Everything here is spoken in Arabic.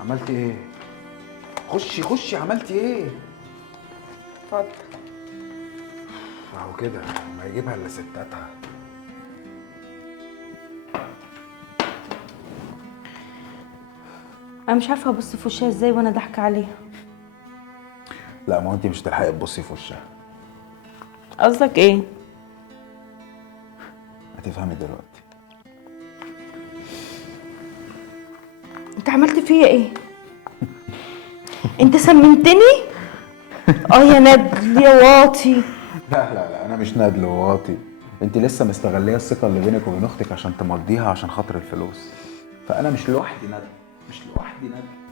عملتي ايه؟ خشي عملتي ايه؟ اتفضل. اهو كده ما يجيبها الا ستاتها. انا مش عارفه ابص في وشها ازاي وانا ضحكه عليها. لا ما هو انت مش هتلحقي تبصي في وشها. قصدك ايه؟ هتفهمي دلوقتي. انت عملت فيا ايه؟ انت سمنتني؟ يا ندل يا واطي. لا انا مش نادل وواطي. انت لسه مستغليه الثقه اللي بينك وبين اختك عشان تمضيها عشان خاطر الفلوس. فانا مش لوحدي نادل، مش لوحدي نادل.